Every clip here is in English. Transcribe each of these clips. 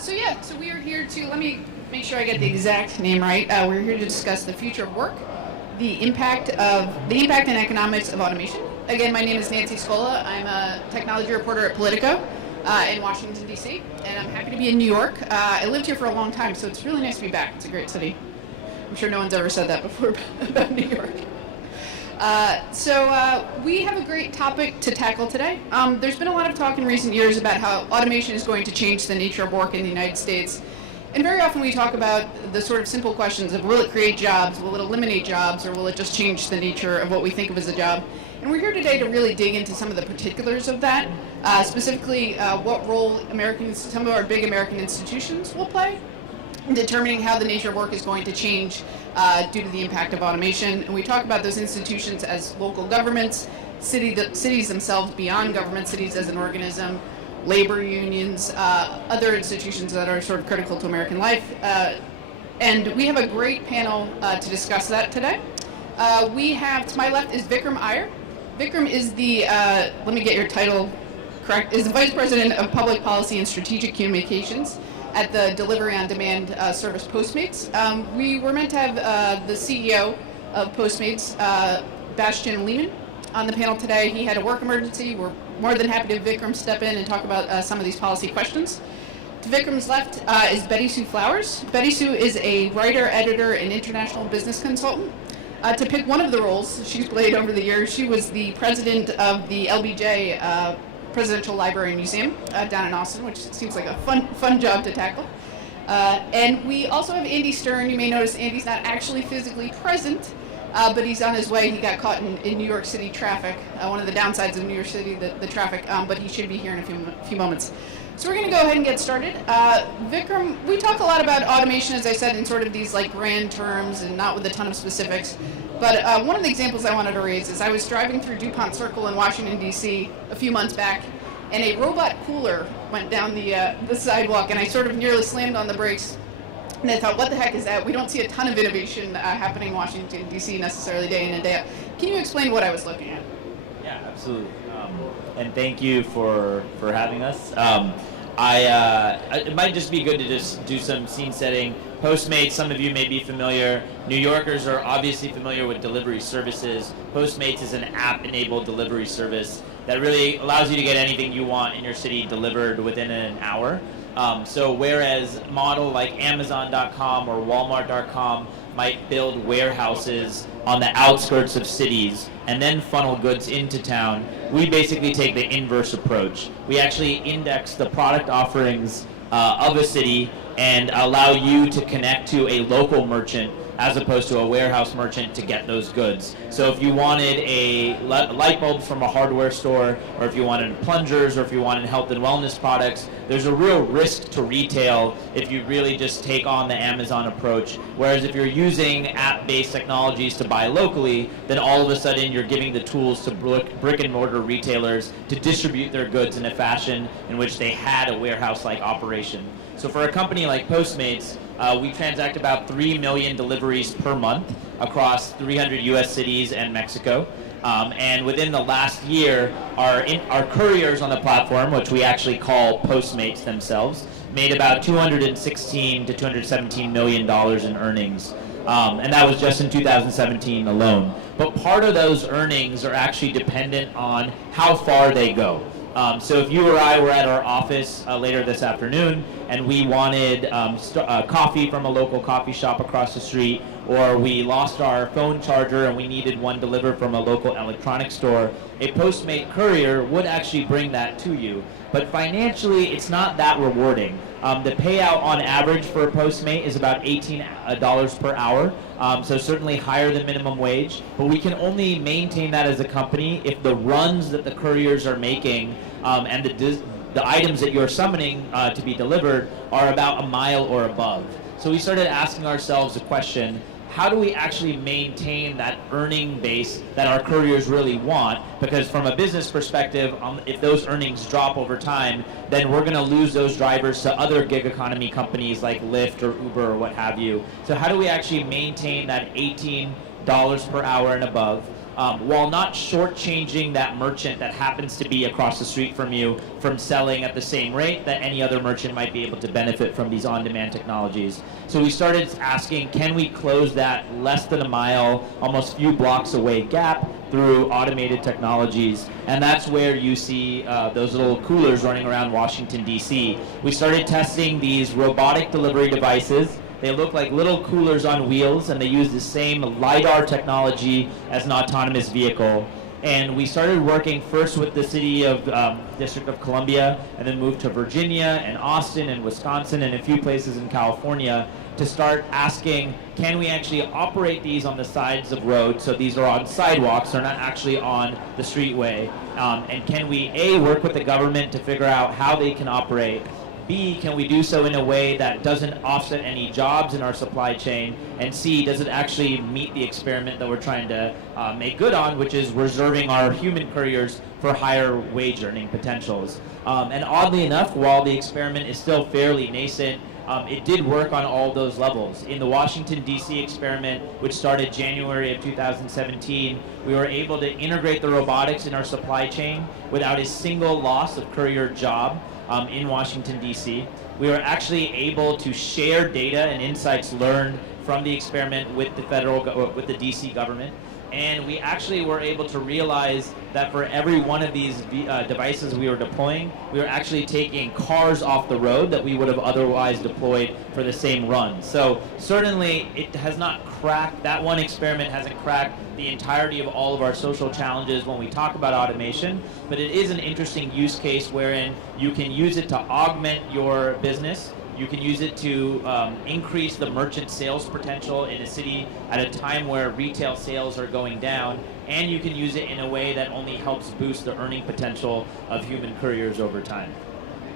So we are here to, let me make sure I get the exact name right. We're here to discuss the future of work, the impact and economics of automation. Again, my name is Nancy Scola. I'm a technology reporter at Politico in Washington, D.C., and I'm happy to be in New York. I lived here for a long time, so it's really nice to be back. It's a great city. I'm sure no one's ever said that before about New York. We have a great topic to tackle today. There's been a lot of talk in recent years about how automation is going to change the nature of work in the United States. And very often we talk about the sort of simple questions of will it create jobs, will it eliminate jobs, or will it just change the nature of what we think of as a job? And we're here today to really dig into some of the particulars of that, specifically what role some of our big American institutions will play in determining how the nature of work is going to change due to the impact of automation. And we talk about those institutions as local governments, cities themselves beyond government, cities as an organism, labor unions, other institutions that are sort of critical to American life. And we have a great panel to discuss that today. We have, to my left is Vikrum Aiyer. Vikrum is the, let me get your title correct, is the Vice President of Public Policy and Strategic Communications at the delivery on demand service Postmates. We were meant to have the CEO of Postmates, Bastian Lehman, on the panel today. He had a work emergency. We're more than happy to have Vikram step in and talk about some of these policy questions. To Vikram's left is Betty Sue Flowers. Betty Sue is a writer, editor, and international business consultant. To pick one of the roles she's played over the years, she was the president of the LBJ Presidential Library and Museum down in Austin, which seems like a fun job to tackle. And we also have Andy Stern. You may notice Andy's not actually physically present, but he's on his way. He got caught in New York City traffic, one of the downsides of New York City, the traffic, but he should be here in a few moments. So we're going to go ahead and get started. Vikram, we talk a lot about automation, as I said, in sort of these like grand terms and not with a ton of specifics. But one of the examples I wanted to raise is I was driving through DuPont Circle in Washington, D.C. a few months back, and a robot cooler went down the sidewalk, and I sort of nearly slammed on the brakes. And I thought, what the heck is that? We don't see a ton of innovation happening in Washington, D.C. necessarily day in and day out. Can you explain what I was looking at? Yeah, absolutely. And thank you for having us. It might just be good to just do some scene setting. Postmates, some of you may be familiar. New Yorkers are obviously familiar with delivery services. Postmates is an app-enabled delivery service that really allows you to get anything you want in your city delivered within an hour. So whereas a model like Amazon.com or Walmart.com might build warehouses on the outskirts of cities and then funnel goods into town, we basically take the inverse approach. We actually index the product offerings of a city and allow you to connect to a local merchant as opposed to a warehouse merchant to get those goods. So if you wanted a light bulb from a hardware store, or if you wanted plungers, or if you wanted health and wellness products, there's a real risk to retail if you really just take on the Amazon approach. Whereas if you're using app-based technologies to buy locally, then all of a sudden you're giving the tools to brick and mortar retailers to distribute their goods in a fashion in which they had a warehouse-like operation. So for a company like Postmates, we transact about 3 million deliveries per month across 300 U.S. cities and Mexico. And within the last year, our couriers on the platform, which we actually call Postmates themselves, made about $216 to $217 million in earnings. And that was just in 2017 alone. But part of those earnings are actually dependent on how far they go. So if you or I were at our office later this afternoon and we wanted coffee from a local coffee shop across the street, or we lost our phone charger and we needed one delivered from a local electronics store, a Postmate courier would actually bring that to you. But financially, it's not that rewarding. The payout on average for a Postmate is about $18 per hour, so certainly higher than minimum wage. But we can only maintain that as a company if the runs that the couriers are making and the items that you're summoning to be delivered are about a mile or above. So we started asking ourselves the question, how do we actually maintain that earning base that our couriers really want? Because from a business perspective, if those earnings drop over time, then we're going to lose those drivers to other gig economy companies like Lyft or Uber or what have you. So how do we actually maintain that $18 per hour and above? while not shortchanging that merchant that happens to be across the street from you from selling at the same rate that any other merchant might be able to benefit from these on-demand technologies. So we started asking, can we close that less than a mile, almost few blocks away gap through automated technologies? And that's where you see those little coolers running around Washington, D.C. We started testing these robotic delivery devices. They look like little coolers on wheels, and they use the same LiDAR technology as an autonomous vehicle. And we started working first with the city of District of Columbia, and then moved to Virginia and Austin and Wisconsin and a few places in California to start asking, can we actually operate these on the sides of roads? So these are on sidewalks, they're not actually on the streetway. And can we, A, work with the government to figure out how they can operate? B, can we do so in a way that doesn't offset any jobs in our supply chain? And C, does it actually meet the experiment that we're trying to make good on, which is reserving our human couriers for higher wage earning potentials? And oddly enough, while the experiment is still fairly nascent, it did work on all those levels. In the Washington, D.C. experiment, which started January of 2017, we were able to integrate the robotics in our supply chain without a single loss of courier job. In Washington, D.C. We were actually able to share data and insights learned from the experiment with with the D.C. government. And we actually were able to realize that for every one of these devices we were deploying, we were actually taking cars off the road that we would have otherwise deployed for the same run. So certainly it has not cracked, that one experiment hasn't cracked the entirety of all of our social challenges when we talk about automation, but it is an interesting use case wherein you can use it to augment your business. You can use it to increase the merchant sales potential in a city at a time where retail sales are going down, and you can use it in a way that only helps boost the earning potential of human couriers over time.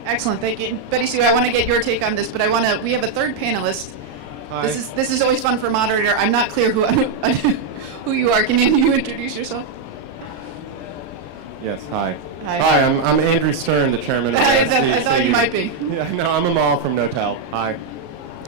Excellent, thank you. Betty Sue, I want to get your take on this, but we have a third panelist. Hi. This is always fun for moderator. I'm not clear who you are. Can you introduce yourself? Yes, hi. Hi. Hi, I'm Andrew Stern, the chairman of the I thought you might be. Yeah, no, I'm Amol from Knotel. Hi.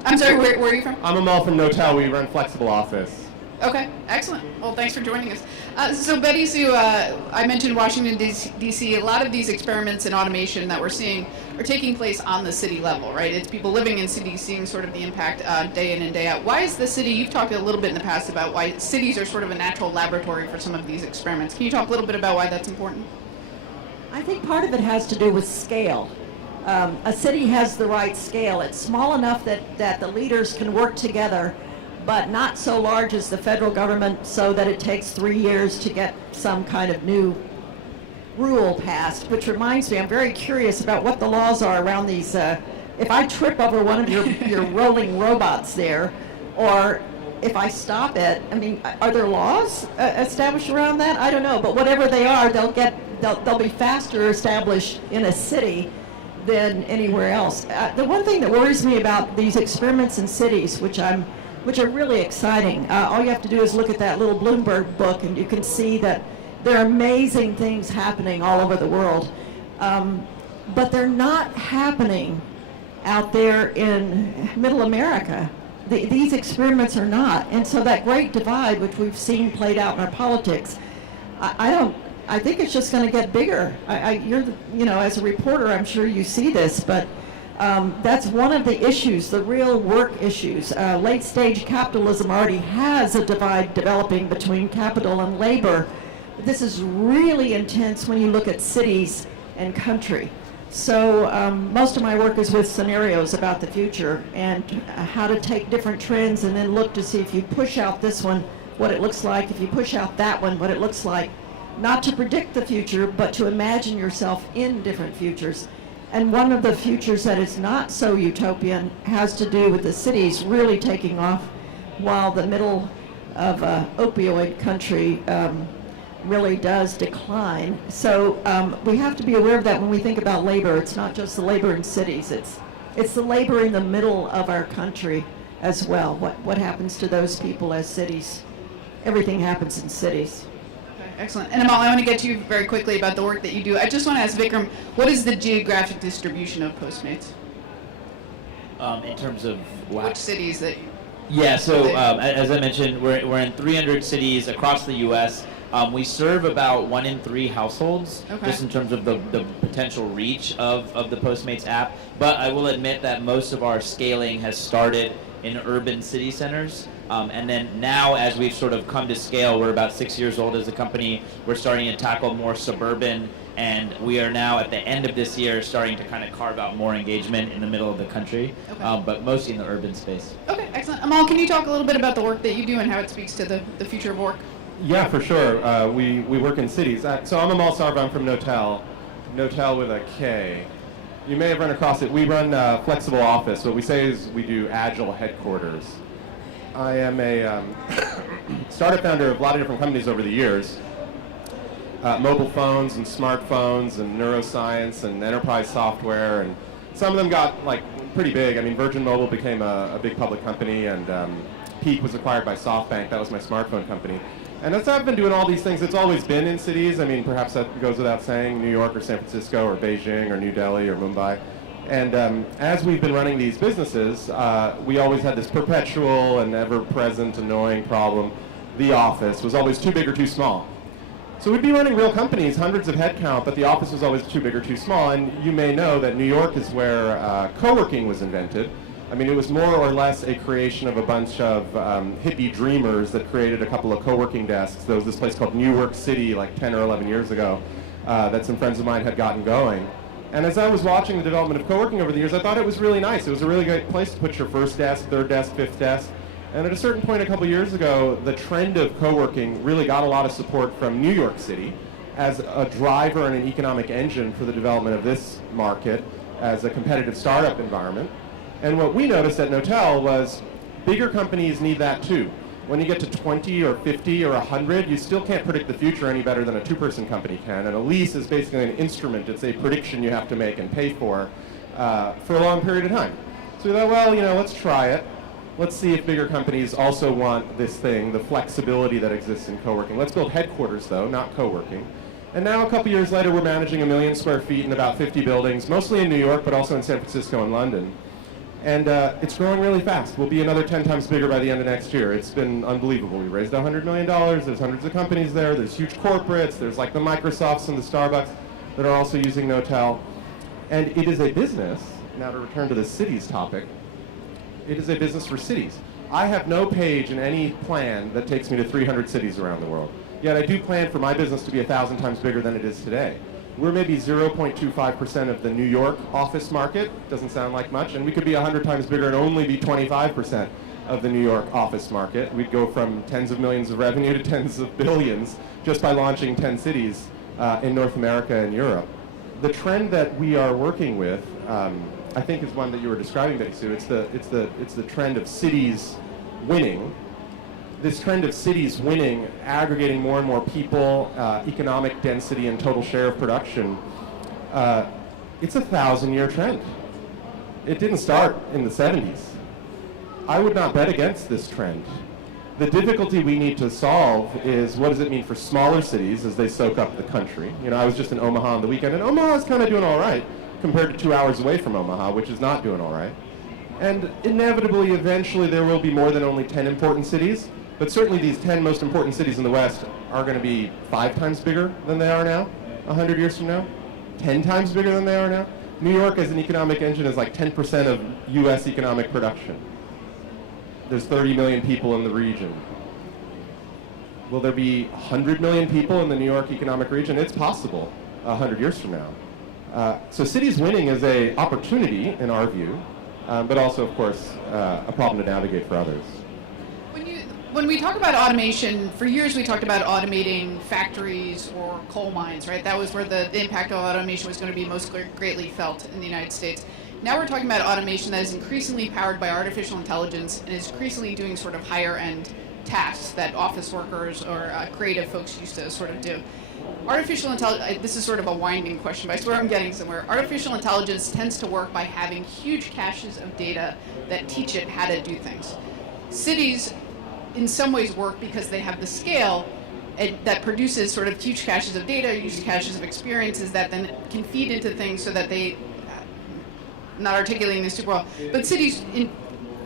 I'm sorry, where are you from? I'm Amol from Knotel. We run Flexible Office. Okay, excellent. Well, thanks for joining us. So Betty Sue, I mentioned Washington, D.C. A lot of these experiments in automation that we're seeing are taking place on the city level, right? It's people living in cities seeing sort of the impact day in and day out. Why is the city, you've talked a little bit in the past about why cities are sort of a natural laboratory for some of these experiments. Can you talk a little bit about why that's important? I think part of it has to do with scale. A city has the right scale. It's small enough that the leaders can work together, but not so large as the federal government so that it takes 3 years to get some kind of new rule passed, which reminds me, I'm very curious about what the laws are around these. If I trip over one of your rolling robots there, or if I stop it, I mean, are there laws established around that? I don't know, but whatever they are, they'll be faster established in a city than anywhere else. The one thing that worries me about these experiments in cities, which are really exciting, all you have to do is look at that little Bloomberg book and you can see that there are amazing things happening all over the world. But they're not happening out there in middle America. These experiments are not. And so that great divide, which we've seen played out in our politics, I think it's just going to get bigger. As a reporter, I'm sure you see this, but that's one of the issues, the real work issues. Late stage capitalism already has a divide developing between capital and labor. This is really intense when you look at cities and country. So most of my work is with scenarios about the future and how to take different trends and then look to see if you push out this one, what it looks like, if you push out that one, what it looks like. Not to predict the future, but to imagine yourself in different futures. And one of the futures that is not so utopian has to do with the cities really taking off while the middle of opioid country really does decline. So we have to be aware of that when we think about labor. It's not just the labor in cities, it's the labor in the middle of our country as well. What happens to those people as cities? Everything happens in cities. Excellent. And Amol, I want to get to you very quickly about the work that you do. I just want to ask Vikram, what is the geographic distribution of Postmates? In terms of what? Which cities that? Yeah, so as I mentioned, we're in 300 cities across the U.S. We serve about 1 in 3 households, Okay. just in terms of the potential reach of the Postmates app. But I will admit that most of our scaling has started in urban city centers. And then now, as we've sort of come to scale, we're about 6 years old as a company, we're starting to tackle more suburban, and we are now at the end of this year starting to kind of carve out more engagement in the middle of the country, Okay. but mostly in the urban space. Okay, excellent. Amal, can you talk a little bit about the work that you do and how it speaks to the future of work? Yeah, for sure. We work in cities. So I'm Amol Sarva. I'm from Knotel. Knotel with a K. You may have run across it. We run flexible office. What we say is we do agile headquarters. I am a startup founder of a lot of different companies over the years. Mobile phones and smartphones and neuroscience and enterprise software, and some of them got like pretty big. I mean, Virgin Mobile became a big public company, and Peak was acquired by SoftBank. That was my smartphone company. And as I've been doing all these things, it's always been in cities. I mean, perhaps that goes without saying, New York or San Francisco or Beijing or New Delhi or Mumbai. And as we've been running these businesses, we always had this perpetual and ever-present annoying problem. The office was always too big or too small. So we'd be running real companies, hundreds of headcount, but the office was always too big or too small. And you may know that New York is where co-working was invented. I mean, it was more or less a creation of a bunch of hippie dreamers that created a couple of co-working desks. There was this place called New York City like 10 or 11 years ago that some friends of mine had gotten going. And as I was watching the development of co-working over the years, I thought it was really nice. It was a really great place to put your first desk, third desk, fifth desk. And at a certain point a couple years ago, the trend of co-working really got a lot of support from New York City as a driver and an economic engine for the development of this market as a competitive startup environment. And what we noticed at Knotel was bigger companies need that too. When you get to 20 or 50 or 100, you still can't predict the future any better than a two-person company can. And a lease is basically an instrument. It's a prediction you have to make and pay for a long period of time. So we thought, well, let's try it. Let's see if bigger companies also want this thing, the flexibility that exists in co-working. Let's build headquarters, though, not co-working. And now, a couple years later, we're managing 1 million square feet in about 50 buildings, mostly in New York, but also in San Francisco and London. And it's growing really fast. We'll be another 10 times bigger by the end of next year. It's been unbelievable. We raised $100 million. There's hundreds of companies there. There's huge corporates. There's like the Microsofts and the Starbucks that are also using Knotel. And it is a business, now to return to the cities topic, it is a business for cities. I have no page in any plan that takes me to 300 cities around the world. Yet I do plan for my business to be 1,000 times bigger than it is today. We're maybe 0.25% of the New York office market. Doesn't sound like much. And we could be 100 times bigger and only be 25% of the New York office market. We'd go from tens of millions of revenue to tens of billions just by launching 10 cities in North America and Europe. The trend that we are working with, I think, is one that you were describing, Betty Sue. It's the trend of cities winning. This trend of cities winning, aggregating more and more people, economic density, and total share of production, it's a 1,000-year trend. It didn't start in the 70s. I would not bet against this trend. The difficulty we need to solve is what does it mean for smaller cities as they soak up the country? I was just in Omaha on the weekend, and Omaha's kind of doing all right compared to 2 hours away from Omaha, which is not doing all right. And inevitably, eventually, there will be more than only 10 important cities. But certainly these 10 most important cities in the West are going to be 5 times bigger than they are now, 100 years from now, 10 times bigger than they are now. New York as an economic engine is like 10% of US economic production. There's 30 million people in the region. Will there be 100 million people in the New York economic region? It's possible 100 years from now. So cities winning is an opportunity in our view, but also, of course, a problem to navigate for others. When we talk about automation, for years we talked about automating factories or coal mines, right? That was where the impact of automation was going to be most greatly felt in the United States. Now we're talking about automation that is increasingly powered by artificial intelligence and is increasingly doing sort of higher end tasks that office workers or creative folks used to sort of do. Artificial intelligence, this is sort of a winding question, but I swear I'm getting somewhere. Artificial intelligence tends to work by having huge caches of data that teach it how to do things. Cities in some ways work because they have the scale that produces sort of huge caches of data, huge caches of experiences that then can feed into things so that they, not articulating this super well, but cities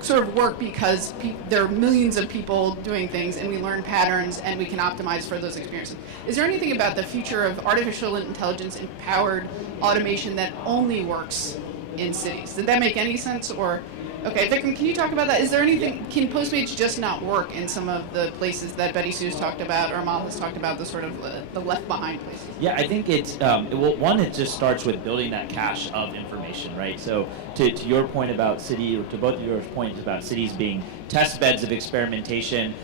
sort of work because there are millions of people doing things, and we learn patterns, and we can optimize for those experiences. Is there anything about the future of artificial intelligence empowered automation that only works in cities? Did that make any sense? Or, okay, Vikram, can you talk about that? Is there anything, can Postmates just not work in some of the places that Betty Sue's talked about, or Amol has talked about, the sort of the left behind places? Yeah, I think it's, well, one, it just starts with building that cache of information, right? So to your point about city, or to both of your points about cities being test beds of experimentation,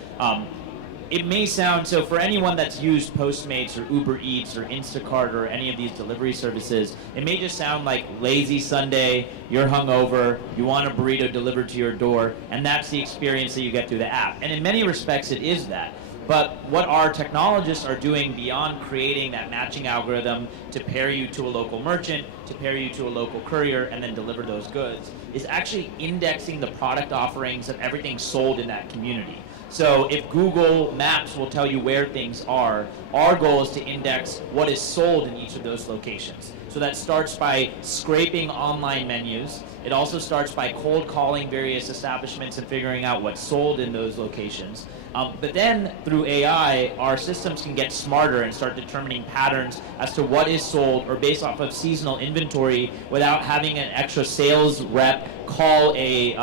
it may sound, so for anyone that's used Postmates or Uber Eats or Instacart or any of these delivery services, it may just sound like lazy Sunday, you're hungover, you want a burrito delivered to your door, and that's the experience that you get through the app. And in many respects, it is that. But what our technologists are doing beyond creating that matching algorithm to pair you to a local merchant, to pair you to a local courier, and then deliver those goods, is actually indexing the product offerings of everything sold in that community. So if Google Maps will tell you where things are, our goal is to index what is sold in each of those locations. So that starts by scraping online menus. It also starts by cold calling various establishments and figuring out what's sold in those locations. But then through AI, our systems can get smarter and start determining patterns as to what is sold, or based off of seasonal inventory, without having an extra sales rep call a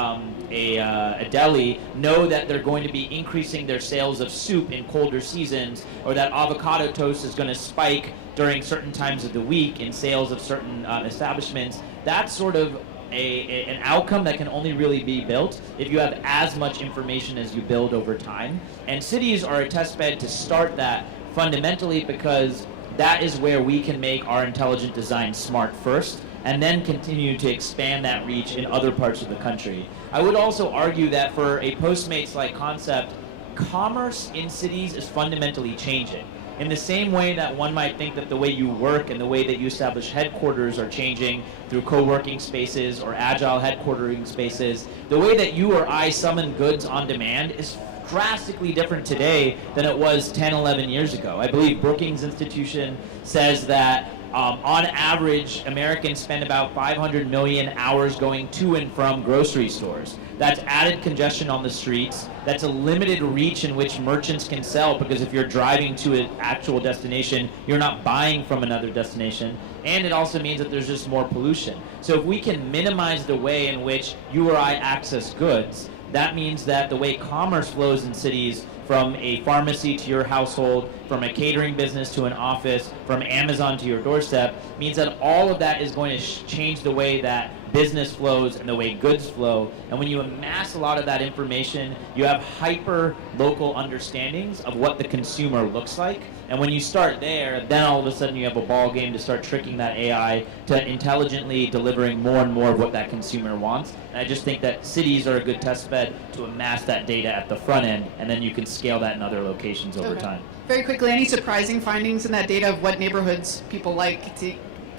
deli, know that they're going to be increasing their sales of soup in colder seasons, or that avocado toast is going to spike during certain times of the week in sales of certain establishments. That's sort of an outcome that can only really be built if you have as much information as you build over time. And cities are a test bed to start that, fundamentally because that is where we can make our intelligent design smart first, and then continue to expand that reach in other parts of the country. I would also argue that for a Postmates-like concept, commerce in cities is fundamentally changing. In the same way that one might think that the way you work and the way that you establish headquarters are changing through co-working spaces or agile headquartering spaces, the way that you or I summon goods on demand is drastically different today than it was 10, 11 years ago. I believe Brookings Institution says that on average, Americans spend about 500 million hours going to and from grocery stores. That's added congestion on the streets. That's a limited reach in which merchants can sell, because if you're driving to an actual destination, you're not buying from another destination. And it also means that there's just more pollution. So if we can minimize the way in which you or I access goods, that means that the way commerce flows in cities, from a pharmacy to your household, from a catering business to an office, from Amazon to your doorstep, means that all of that is going to change the way that business flows and the way goods flow. And when you amass a lot of that information, you have hyper local understandings of what the consumer looks like. And when you start there, then all of a sudden you have a ball game to start tricking that AI to intelligently delivering more and more of what that consumer wants. And I just think that cities are a good test bed to amass that data at the front end, and then you can scale that in other locations over time. Very quickly, any surprising findings in that data of what neighborhoods people like to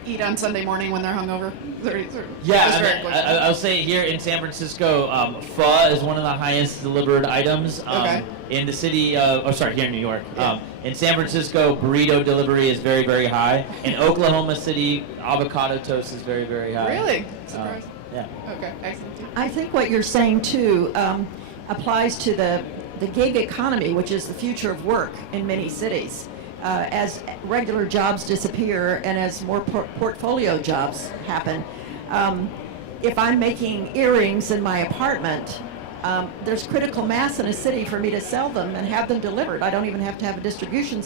eat on Sunday morning when they're hungover? Yeah, I'll say here in San Francisco, pho is one of the highest delivered items. In the city, here in New York. Yeah. In San Francisco, burrito delivery is very, very high. In Oklahoma City, avocado toast is very, very high. Really? Surprised? Yeah. Okay, excellent. I think what you're saying too applies to the gig economy, which is the future of work in many cities. As regular jobs disappear and as more portfolio jobs happen, if I'm making earrings in my apartment, there's critical mass in a city for me to sell them and have them delivered. I don't even have to have a distribution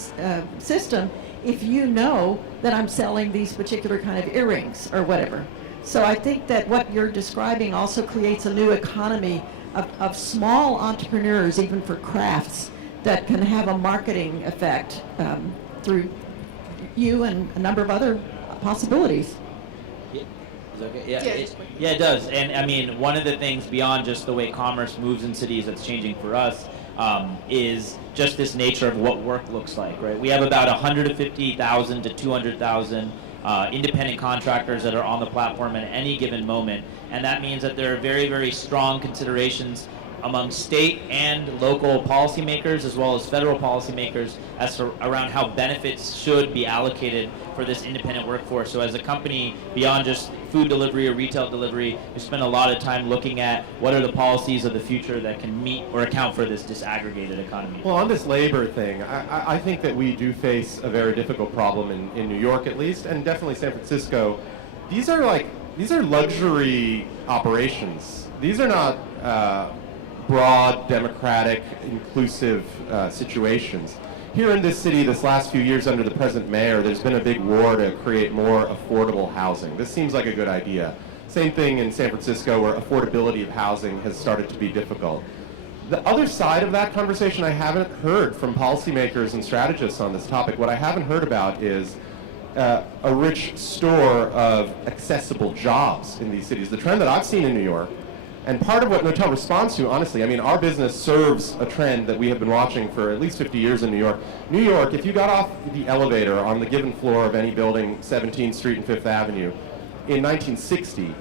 system if you know that I'm selling these particular kind of earrings or whatever. So I think that what you're describing also creates a new economy of small entrepreneurs, even for crafts, that can have a marketing effect through you and a number of other possibilities. Yeah, it does. And I mean, one of the things beyond just the way commerce moves in cities that's changing for us is just this nature of what work looks like, right? We have about 150,000 to 200,000 independent contractors that are on the platform at any given moment. And that means that there are very, very strong considerations among state and local policymakers as well as federal policymakers around how benefits should be allocated for this independent workforce. So as a company, beyond just food delivery or retail delivery, we spend a lot of time looking at what are the policies of the future that can meet or account for this disaggregated economy. Well, on this labor thing, I think that we do face a very difficult problem in New York at least, and definitely San Francisco. These are luxury operations. These are not broad, democratic, inclusive situations. Here in this city, this last few years under the present mayor, there's been a big war to create more affordable housing. This seems like a good idea. Same thing in San Francisco, where affordability of housing has started to be difficult. The other side of that conversation I haven't heard from policymakers and strategists on this topic. What I haven't heard about is a rich store of accessible jobs in these cities. The trend that I've seen in New York, and part of what Knotel responds to, honestly, I mean, our business serves a trend that we have been watching for at least 50 years in New York. New York, if you got off the elevator on the given floor of any building, 17th Street and 5th Avenue, in 1960,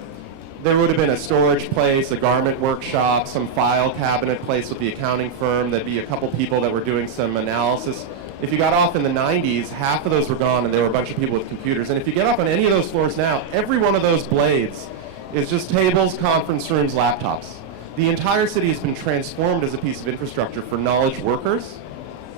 there would have been a storage place, a garment workshop, some file cabinet place with the accounting firm. There'd be a couple people that were doing some analysis. If you got off in the 90s, half of those were gone and there were a bunch of people with computers. And if you get off on any of those floors now, every one of those blades is just tables, conference rooms, laptops. The entire city has been transformed as a piece of infrastructure for knowledge workers.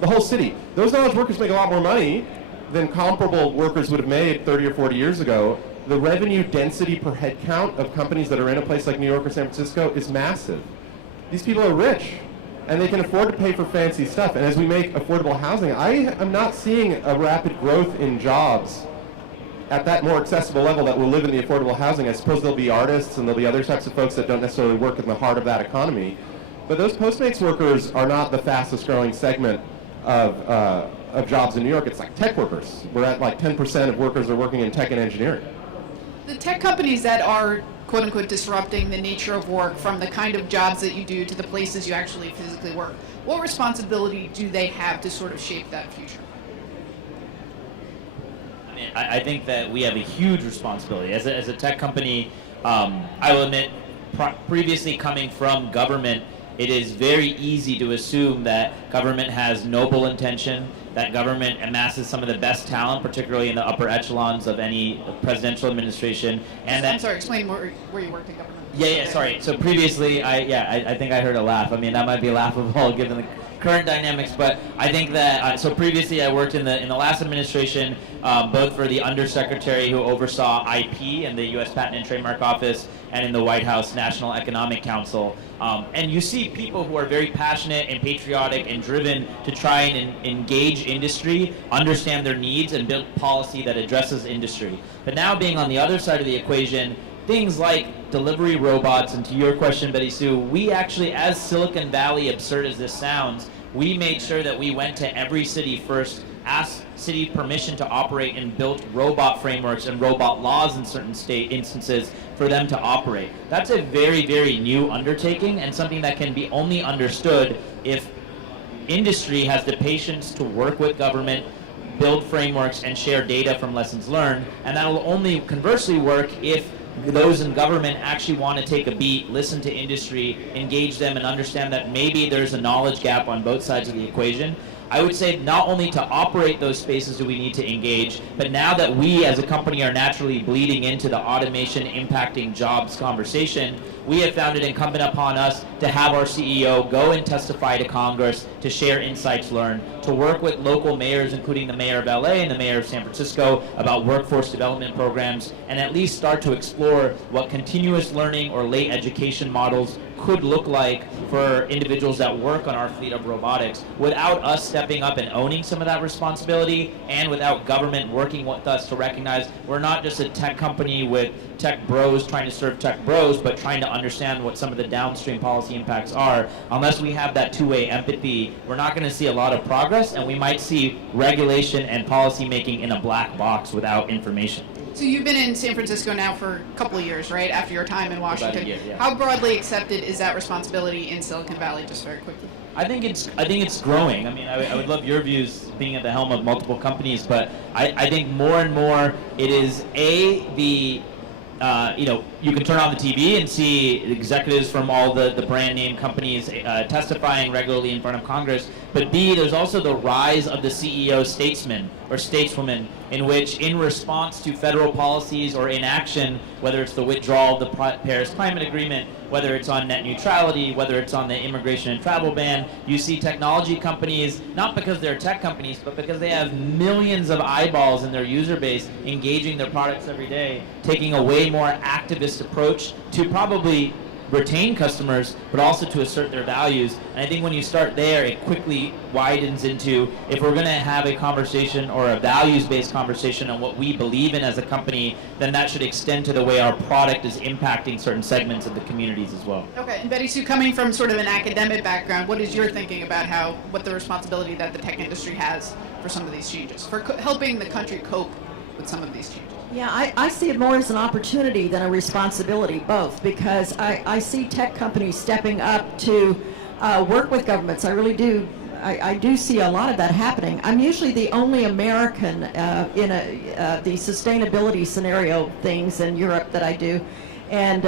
The whole city. Those knowledge workers make a lot more money than comparable workers would have made 30 or 40 years ago. The revenue density per head count of companies that are in a place like New York or San Francisco is massive. These people are rich, and they can afford to pay for fancy stuff. And as we make affordable housing, I am not seeing a rapid growth in jobs at that more accessible level that will live in the affordable housing. I suppose there'll be artists and there'll be other types of folks that don't necessarily work in the heart of that economy. But those Postmates workers are not the fastest growing segment of jobs in New York. It's like tech workers. We're at like 10% of workers are working in tech and engineering. The tech companies that are quote unquote disrupting the nature of work, from the kind of jobs that you do to the places you actually physically work, what responsibility do they have to sort of shape that future? I think that we have a huge responsibility. As a tech company, I will admit, previously coming from government, it is very easy to assume that government has noble intention, that government amasses some of the best talent, particularly in the upper echelons of any presidential administration. And I'm sorry, explain where you worked in government. Yeah, sorry. So previously, I think I heard a laugh. I mean, that might be laughable given the current dynamics, but I think that, so previously I worked in the last administration, both for the undersecretary who oversaw IP in the U.S. Patent and Trademark Office and in the White House National Economic Council. And you see people who are very passionate and patriotic and driven to try and engage industry, understand their needs, and build policy that addresses industry. But now being on the other side of the equation, things like delivery robots, and to your question, Betty Sue, we actually, as Silicon Valley, absurd as this sounds, we made sure that we went to every city first, asked city permission to operate, and built robot frameworks and robot laws in certain state instances for them to operate. That's a very, very new undertaking, and something that can be only understood if industry has the patience to work with government, build frameworks, and share data from lessons learned. And that will only conversely work if those in government actually want to take a beat, listen to industry, engage them, and understand that maybe there's a knowledge gap on both sides of the equation. I would say not only to operate those spaces do we need to engage, but now that we as a company are naturally bleeding into the automation impacting jobs conversation, we have found it incumbent upon us to have our CEO go and testify to Congress, to share insights learned, to work with local mayors, including the mayor of LA and the mayor of San Francisco, about workforce development programs, and at least start to explore what continuous learning or late education models could look like for individuals that work on our fleet of robotics, without us stepping up and owning some of that responsibility, and without government working with us to recognize we're not just a tech company with tech bros trying to serve tech bros, but trying to understand what some of the downstream policy impacts are. Unless we have that two-way empathy, we're not going to see a lot of progress, and we might see regulation and policy making in a black box without information. So you've been in San Francisco now for a couple of years, right? After your time in Washington. About a year, yeah. How broadly accepted is that responsibility in Silicon Valley, just very quickly? I think it's growing. I mean, I would love your views being at the helm of multiple companies, but I think more and more it is the you can turn on the TV and see executives from all the brand name companies testifying regularly in front of Congress. But B, there's also the rise of the CEO statesman or stateswoman, in which, in response to federal policies or inaction, whether it's the withdrawal of the Paris Climate Agreement, whether it's on net neutrality, whether it's on the immigration and travel ban, you see technology companies, not because they're tech companies, but because they have millions of eyeballs in their user base engaging their products every day, taking a way more activist approach to probably retain customers, but also to assert their values. And I think when you start there, it quickly widens into, if we're going to have a conversation or a values-based conversation on what we believe in as a company, then that should extend to the way our product is impacting certain segments of the communities as well. Okay, and Betty Sue, coming from sort of an academic background, what is your thinking about what the responsibility that the tech industry has for some of these changes, for helping the country cope with some of these changes? Yeah, I see it more as an opportunity than a responsibility, both, because I see tech companies stepping up to work with governments. I really do. I do see a lot of that happening. I'm usually the only American in the sustainability scenario things in Europe that I do, and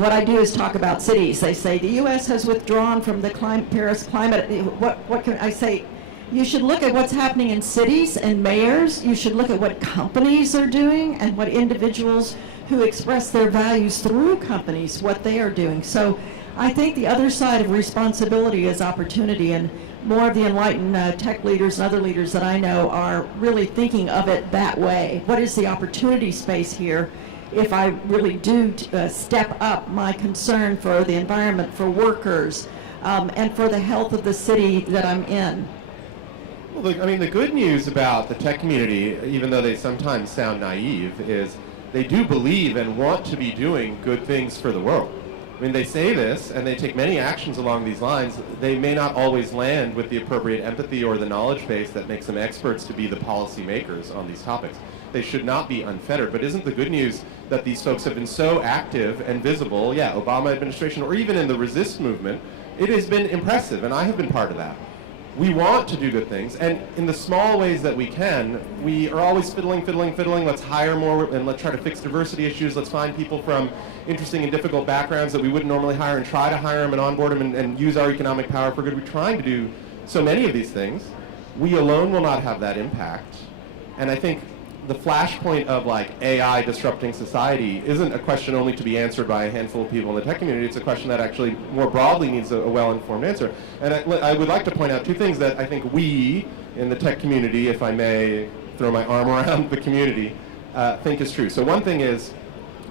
what I do is talk about cities. They say the U.S. has withdrawn from the Paris climate. What can I say? You should look at what's happening in cities and mayors. You should look at what companies are doing and what individuals who express their values through companies, what they are doing. So I think the other side of responsibility is opportunity, and more of the enlightened tech leaders and other leaders that I know are really thinking of it that way. What is the opportunity space here if I really do step up my concern for the environment, for workers, and for the health of the city that I'm in? Well, look, I mean, the good news about the tech community, even though they sometimes sound naive, is they do believe and want to be doing good things for the world. I mean, they say this, and they take many actions along these lines. They may not always land with the appropriate empathy or the knowledge base that makes them experts to be the policy makers on these topics. They should not be unfettered. But isn't the good news that these folks have been so active and visible, Obama administration, or even in the resist movement, it has been impressive, and I have been part of that. We want to do good things, and in the small ways that we can, we are always fiddling. Let's hire more, and let's try to fix diversity issues. Let's find people from interesting and difficult backgrounds that we wouldn't normally hire and try to hire them and onboard them and use our economic power for good. We're trying to do so many of these things. We alone will not have that impact. And I think the flashpoint of like AI disrupting society isn't a question only to be answered by a handful of people in the tech community. It's a question that actually more broadly needs a well-informed answer. And I would like to point out two things that I think we in the tech community, if I may throw my arm around the community, think is true. So one thing is,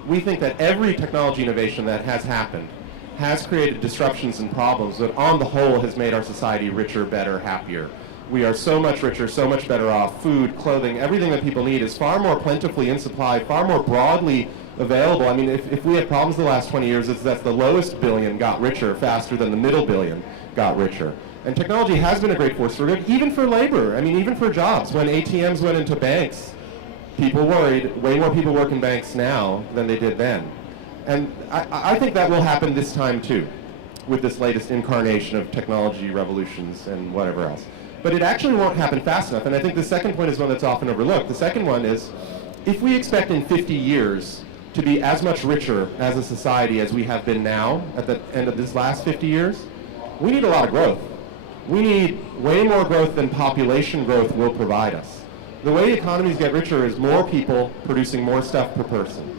we think that every technology innovation that has happened has created disruptions and problems that on the whole has made our society richer, better, happier. We are so much richer, so much better off. Food, clothing, everything that people need is far more plentifully in supply, far more broadly available. I mean, if we had problems the last 20 years, it's that the lowest billion got richer faster than the middle billion got richer. And technology has been a great force for good, even for labor. I mean, even for jobs. When ATMs went into banks, people worried. Way more people work in banks now than they did then. And I think that will happen this time, too, with this latest incarnation of technology revolutions and whatever else. But it actually won't happen fast enough. And I think the second point is one that's often overlooked. The second one is, if we expect in 50 years to be as much richer as a society as we have been now at the end of this last 50 years, we need a lot of growth. We need way more growth than population growth will provide us. The way economies get richer is more people producing more stuff per person.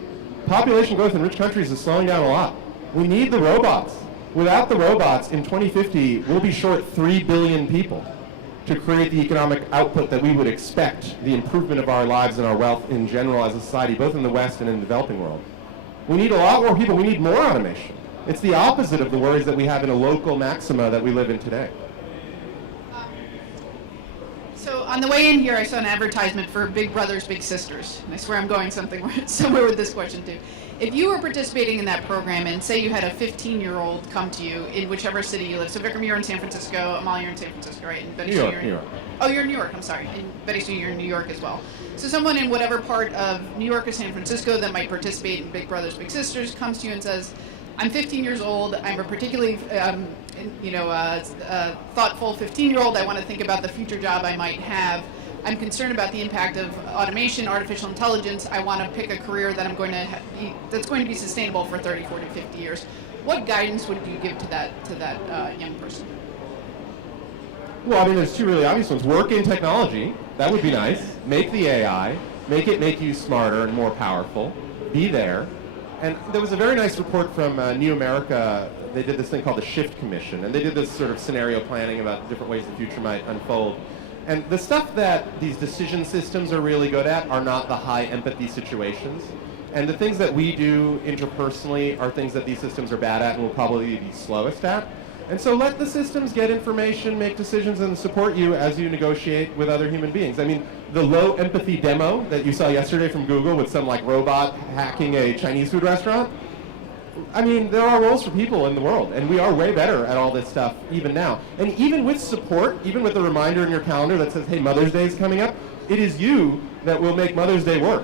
Population growth in rich countries is slowing down a lot. We need the robots. Without the robots, in 2050, we'll be short 3 billion people to create the economic output that we would expect, the improvement of our lives and our wealth in general as a society, both in the West and in the developing world. We need a lot more people. We need more automation. It's the opposite of the worries that we have in a local maxima that we live in today. So on the way in here, I saw an advertisement for Big Brothers Big Sisters, and I swear I'm going somewhere with this question too. If you were participating in that program, and say you had a 15-year-old come to you in whichever city you live, so Vikrum, you're in San Francisco, Amol, you're in San Francisco, right? And Betty Sue, you're in New York. Oh, you're in New York, I'm sorry. And Betty Sue, you're in New York as well. So someone in whatever part of New York or San Francisco that might participate in Big Brothers Big Sisters comes to you and says, I'm 15 years old, I'm a particularly thoughtful 15-year-old, I want to think about the future job I might have. I'm concerned about the impact of automation, artificial intelligence. I want to pick a career that I'm going to that's going to be sustainable for 30, 40, 50 years. What guidance would you give to that young person? Well, I mean, there's two really obvious ones. Work in technology. That would be nice. Make the AI. Make it make you smarter and more powerful. Be there. And there was a very nice report from New America. They did this thing called the Shift Commission, and they did this sort of scenario planning about different ways the future might unfold. And the stuff that these decision systems are really good at are not the high empathy situations. And the things that we do interpersonally are things that these systems are bad at and will probably be slowest at. And so let the systems get information, make decisions, and support you as you negotiate with other human beings. I mean, the low empathy demo that you saw yesterday from Google with some like robot hacking a Chinese food restaurant, I mean, there are roles for people in the world, and we are way better at all this stuff even now. And even with support, even with a reminder in your calendar that says, hey, Mother's Day is coming up, it is you that will make Mother's Day work.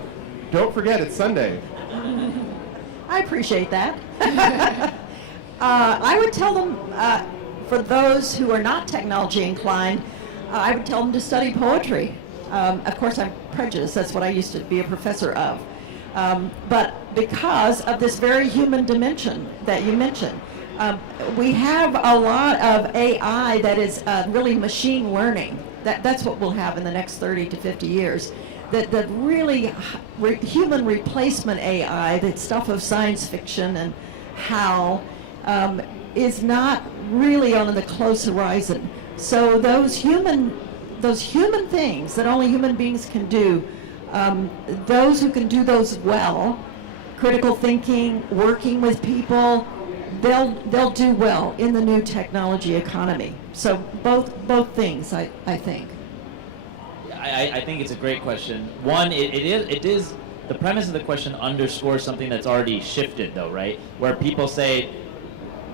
Don't forget, it's Sunday. I appreciate that. I would tell them, for those who are not technology inclined, I would tell them to study poetry. Of course, I'm prejudiced. That's what I used to be a professor of. But because of this very human dimension that you mentioned, we have a lot of AI that is really machine learning. That's what we'll have in the next 30 to 50 years. That really human replacement AI, that stuff of science fiction and how, is not really on the close horizon. So those human things that only human beings can do, those who can do those well, critical thinking, working with people, they'll do well in the new technology economy. So both things, I think. I think it's a great question. One, it is the premise of the question underscores something that's already shifted, though, right? Where people say,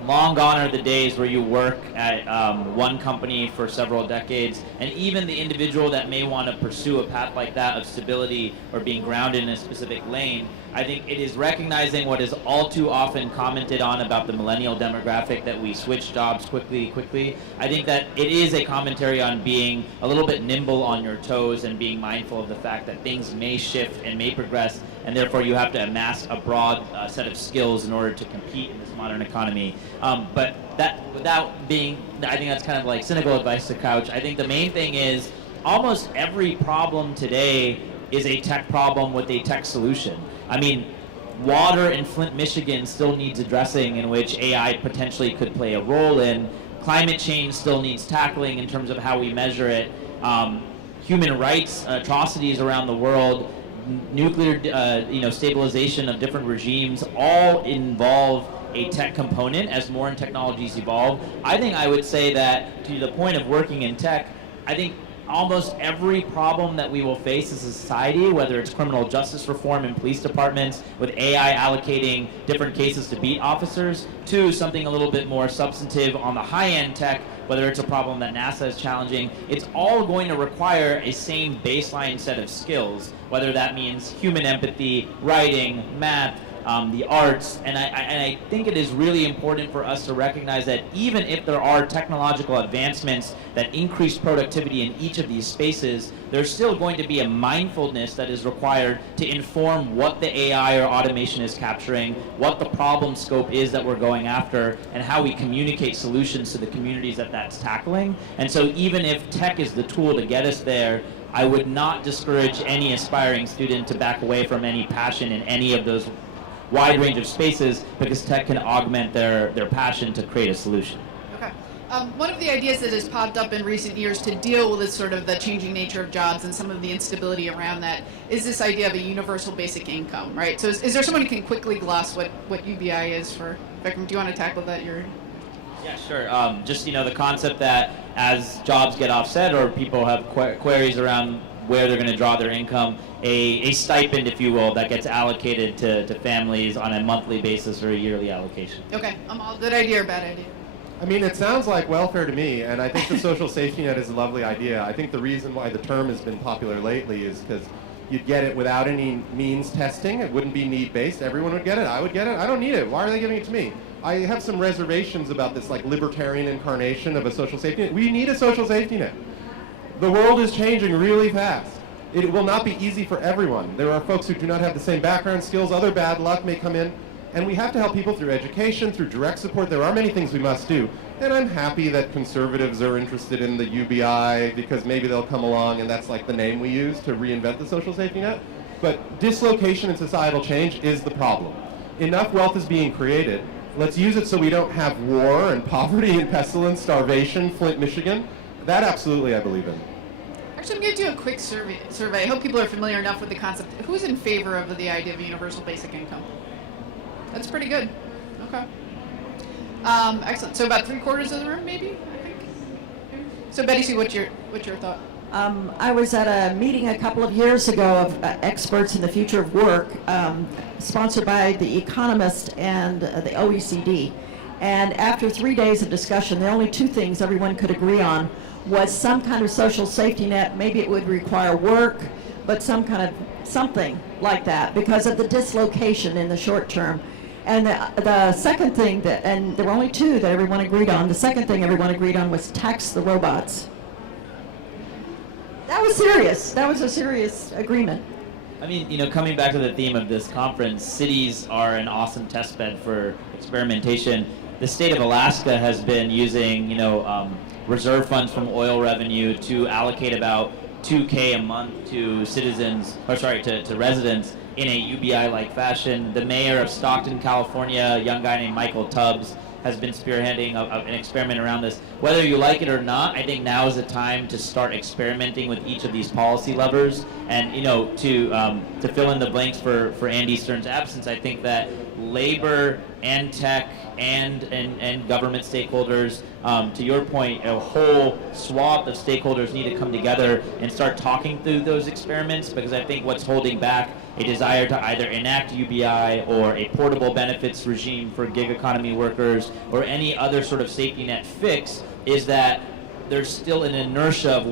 long gone are the days where you work at one company for several decades, and even the individual that may want to pursue a path like that of stability or being grounded in a specific lane, I think it is recognizing what is all too often commented on about the millennial demographic, that we switch jobs quickly. I think that it is a commentary on being a little bit nimble on your toes and being mindful of the fact that things may shift and may progress, and therefore you have to amass a broad set of skills in order to compete in this modern economy. But that, without being, I think that's kind of like cynical advice to couch. I think the main thing is almost every problem today is a tech problem with a tech solution. I mean, water in Flint, Michigan still needs addressing, in which AI potentially could play a role in. Climate change still needs tackling in terms of how we measure it. Human rights atrocities around the world, nuclear stabilization of different regimes, all involve a tech component as more technologies evolve. I think I would say that, to the point of working in tech, I think almost every problem that we will face as a society, whether it's criminal justice reform in police departments, with AI allocating different cases to beat officers, to something a little bit more substantive on the high-end tech, whether it's a problem that NASA is challenging, it's all going to require a same baseline set of skills, whether that means human empathy, writing, math, the arts, and I think it is really important for us to recognize that even if there are technological advancements that increase productivity in each of these spaces, there's still going to be a mindfulness that is required to inform what the AI or automation is capturing, what the problem scope is that we're going after, and how we communicate solutions to the communities that that's tackling. And so even if tech is the tool to get us there, I would not discourage any aspiring student to back away from any passion in any of those wide range of spaces, because tech can augment their passion to create a solution. Okay. One of the ideas that has popped up in recent years to deal with this sort of the changing nature of jobs and some of the instability around that is this idea of a universal basic income, right? So is there someone who can quickly gloss what UBI is for Vikrum? Do you want to tackle that? Yeah, sure. Just, the concept that as jobs get offset or people have queries around where they're going to draw their income, a stipend, if you will, that gets allocated to families on a monthly basis or a yearly allocation. Okay. Amol, good idea or bad idea? I mean, it sounds like welfare to me, and I think the social safety net is a lovely idea. I think the reason why the term has been popular lately is because you'd get it without any means testing. It wouldn't be need-based. Everyone would get it. I would get it. I don't need it. Why are they giving it to me? I have some reservations about this like libertarian incarnation of a social safety net. We need a social safety net. The world is changing really fast. It will not be easy for everyone. There are folks who do not have the same background skills, other bad luck may come in, and we have to help people through education, through direct support. There are many things we must do. And I'm happy that conservatives are interested in the UBI because maybe they'll come along and that's like the name we use to reinvent the social safety net. But dislocation and societal change is the problem. Enough wealth is being created. Let's use it so we don't have war and poverty and pestilence, starvation, Flint, Michigan. That absolutely I believe in. Actually, I'm going to do a quick survey. I hope people are familiar enough with the concept. Who's in favor of the idea of universal basic income? That's pretty good. Okay. Excellent. So about 3/4 of the room, maybe, I think. So Betty Sue, what's your thought? I was at a meeting a couple of years ago of experts in the future of work, sponsored by The Economist and the OECD. And after 3 days of discussion, the only two things everyone could agree on was some kind of social safety net. Maybe it would require work, but some kind of something like that because of the dislocation in the short term. And the second thing and there were only two that everyone agreed on. The second thing everyone agreed on was tax the robots. That was serious. That was a serious agreement. I mean, coming back to the theme of this conference, cities are an awesome test bed for experimentation. The state of Alaska has been using, reserve funds from oil revenue to allocate about $2K a month to to residents in a UBI-like fashion. The mayor of Stockton, California, a young guy named Michael Tubbs, has been spearheading an experiment around this. Whether you like it or not, I think now is the time to start experimenting with each of these policy levers. And to fill in the blanks for Andy Stern's absence, I think that labor and tech and government stakeholders, to your point, a whole swath of stakeholders need to come together and start talking through those experiments, because I think what's holding back a desire to either enact UBI or a portable benefits regime for gig economy workers or any other sort of safety net fix is that there's still an inertia of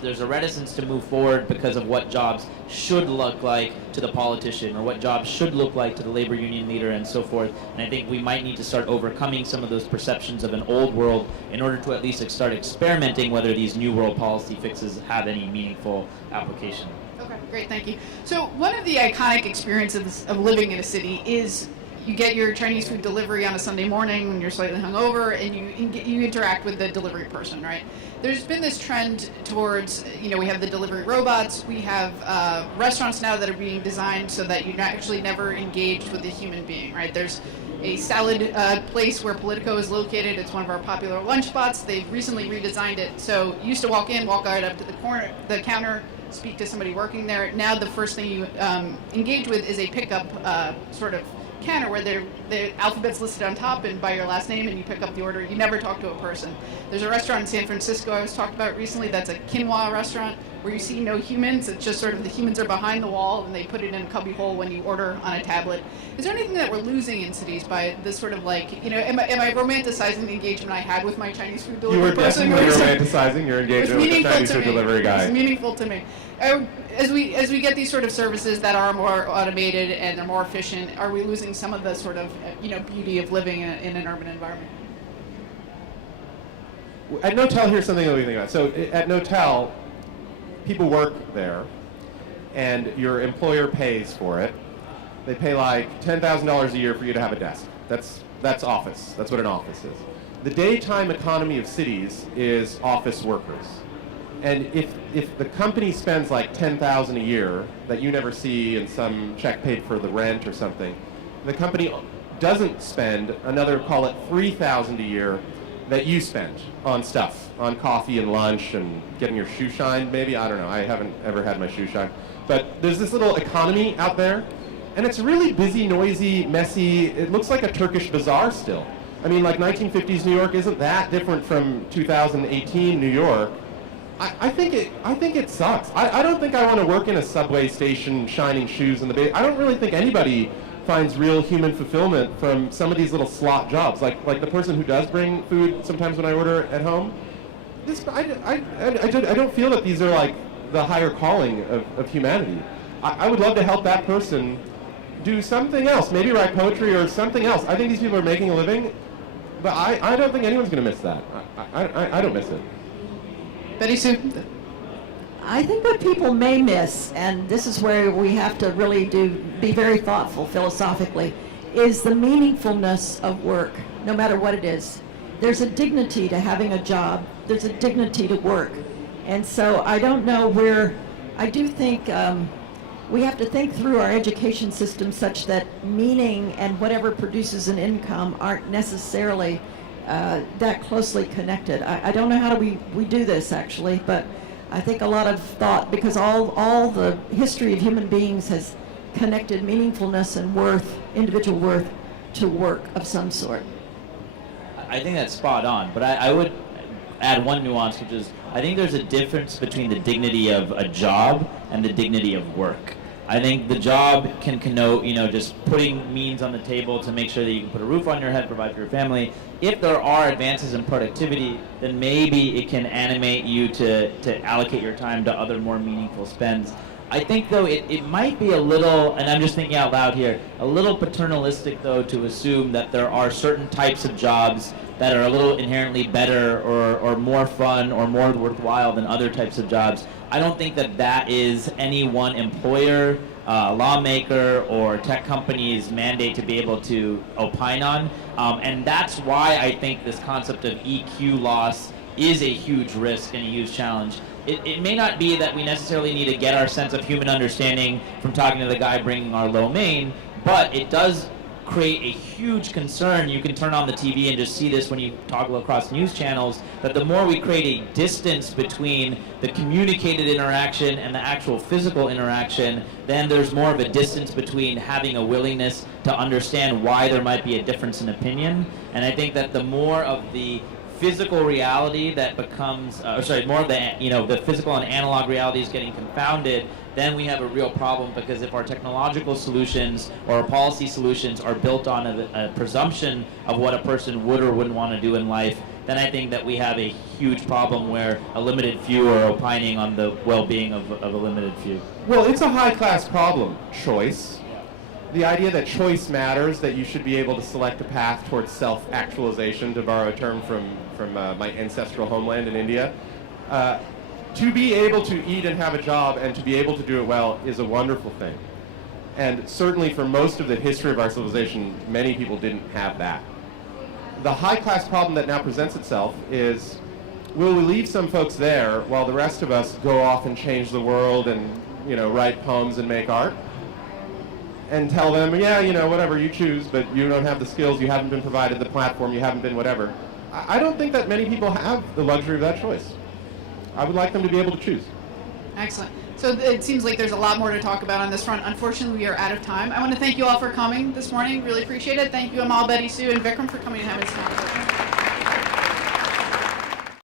there's a reticence to move forward because of what jobs should look like to the politician or what jobs should look like to the labor union leader and so forth. And I think we might need to start overcoming some of those perceptions of an old world in order to at least start experimenting whether these new world policy fixes have any meaningful application. Okay, great, thank you. So one of the iconic experiences of living in a city is you get your Chinese food delivery on a Sunday morning when you're slightly hungover, and you interact with the delivery person, right? There's been this trend towards, we have the delivery robots, we have restaurants now that are being designed so that you're actually never engaged with a human being, right? There's a salad place where Politico is located. It's one of our popular lunch spots. They've recently redesigned it. So you used to walk right up to the counter, speak to somebody working there. Now the first thing you engage with is a pickup sort of counter where the alphabet's listed on top and by your last name, and you pick up the order. You never talk to a person. There's a restaurant in San Francisco I was talked about recently that's a quinoa restaurant where you see no humans. It's just sort of the humans are behind the wall and they put it in a cubby hole when you order on a tablet. Is there anything that we're losing in cities by this sort of am I romanticizing the engagement I had with my Chinese food delivery person? You were definitely romanticizing your engagement with the Chinese food delivery guy. It's meaningful to me. As we get these sort of services that are more automated and they're more efficient, are we losing some of the sort of beauty of living in an urban environment? At Knotel, here's something that we think about. So at Knotel, people work there, and your employer pays for it. They pay like $10,000 a year for you to have a desk. That's office. That's what an office is. The daytime economy of cities is office workers. And if the company spends like $10,000 a year that you never see in some check paid for the rent or something, the company doesn't spend another, call it $3,000 a year that you spend on stuff, on coffee and lunch and getting your shoe shined maybe. I don't know, I haven't ever had my shoe shined. But there's this little economy out there, and it's really busy, noisy, messy. It looks like a Turkish bazaar still. I mean, like 1950s New York isn't that different from 2018 New York. I think it sucks. I don't think I want to work in a subway station shining shoes in the bay. I don't really think anybody finds real human fulfillment from some of these little slot jobs, like the person who does bring food sometimes when I order at home. I don't feel that these are like the higher calling of humanity. I would love to help that person do something else, maybe write poetry or something else. I think these people are making a living, but I don't think anyone's going to miss that. I don't miss it. Betty Sue? I think what people may miss, and this is where we have to really be very thoughtful philosophically, is the meaningfulness of work, no matter what it is. There's a dignity to having a job. There's a dignity to work. And so I don't know where, I do think we have to think through our education system such that meaning and whatever produces an income aren't necessarily that closely connected. I don't know how we do this actually, but I think a lot of thought, because all the history of human beings has connected meaningfulness and worth, individual worth, to work of some sort. I think that's spot on, but I would add one nuance, which is I think there's a difference between the dignity of a job and the dignity of work. I think the job can connote, just putting means on the table to make sure that you can put a roof on your head, provide for your family. If there are advances in productivity, then maybe it can animate you to allocate your time to other more meaningful spends. I think, though, it might be a little, and I'm just thinking out loud here, a little paternalistic, though, to assume that there are certain types of jobs that are a little inherently better or more fun or more worthwhile than other types of jobs. I don't think that is any one employer, lawmaker, or tech company's mandate to be able to opine on. And that's why I think this concept of EQ loss is a huge risk and a huge challenge. It may not be that we necessarily need to get our sense of human understanding from talking to the guy bringing our lo mein, but it does create a huge concern. You can turn on the TV and just see this when you toggle across news channels, that the more we create a distance between the communicated interaction and the actual physical interaction, then there's more of a distance between having a willingness to understand why there might be a difference in opinion. And I think that the more of the physical reality that becomes, more of the physical and analog reality is getting confounded, then we have a real problem, because if our technological solutions or our policy solutions are built on a presumption of what a person would or wouldn't want to do in life, then I think that we have a huge problem where a limited few are opining on the well-being of a limited few. Well, it's a high-class problem, choice. The idea that choice matters, that you should be able to select a path towards self-actualization, to borrow a term from my ancestral homeland in India. To be able to eat and have a job and to be able to do it well is a wonderful thing. And certainly for most of the history of our civilization, many people didn't have that. The high-class problem that now presents itself is, will we leave some folks there while the rest of us go off and change the world and, write poems and make art? And tell them, whatever, you choose, but you don't have the skills, you haven't been provided the platform, you haven't been whatever. I don't think that many people have the luxury of that choice. I would like them to be able to choose. Excellent. So it seems like there's a lot more to talk about on this front. Unfortunately, we are out of time. I want to thank you all for coming this morning. Really appreciate it. Thank you, Amol, Betty Sue, and Vikram for coming and having this conversation.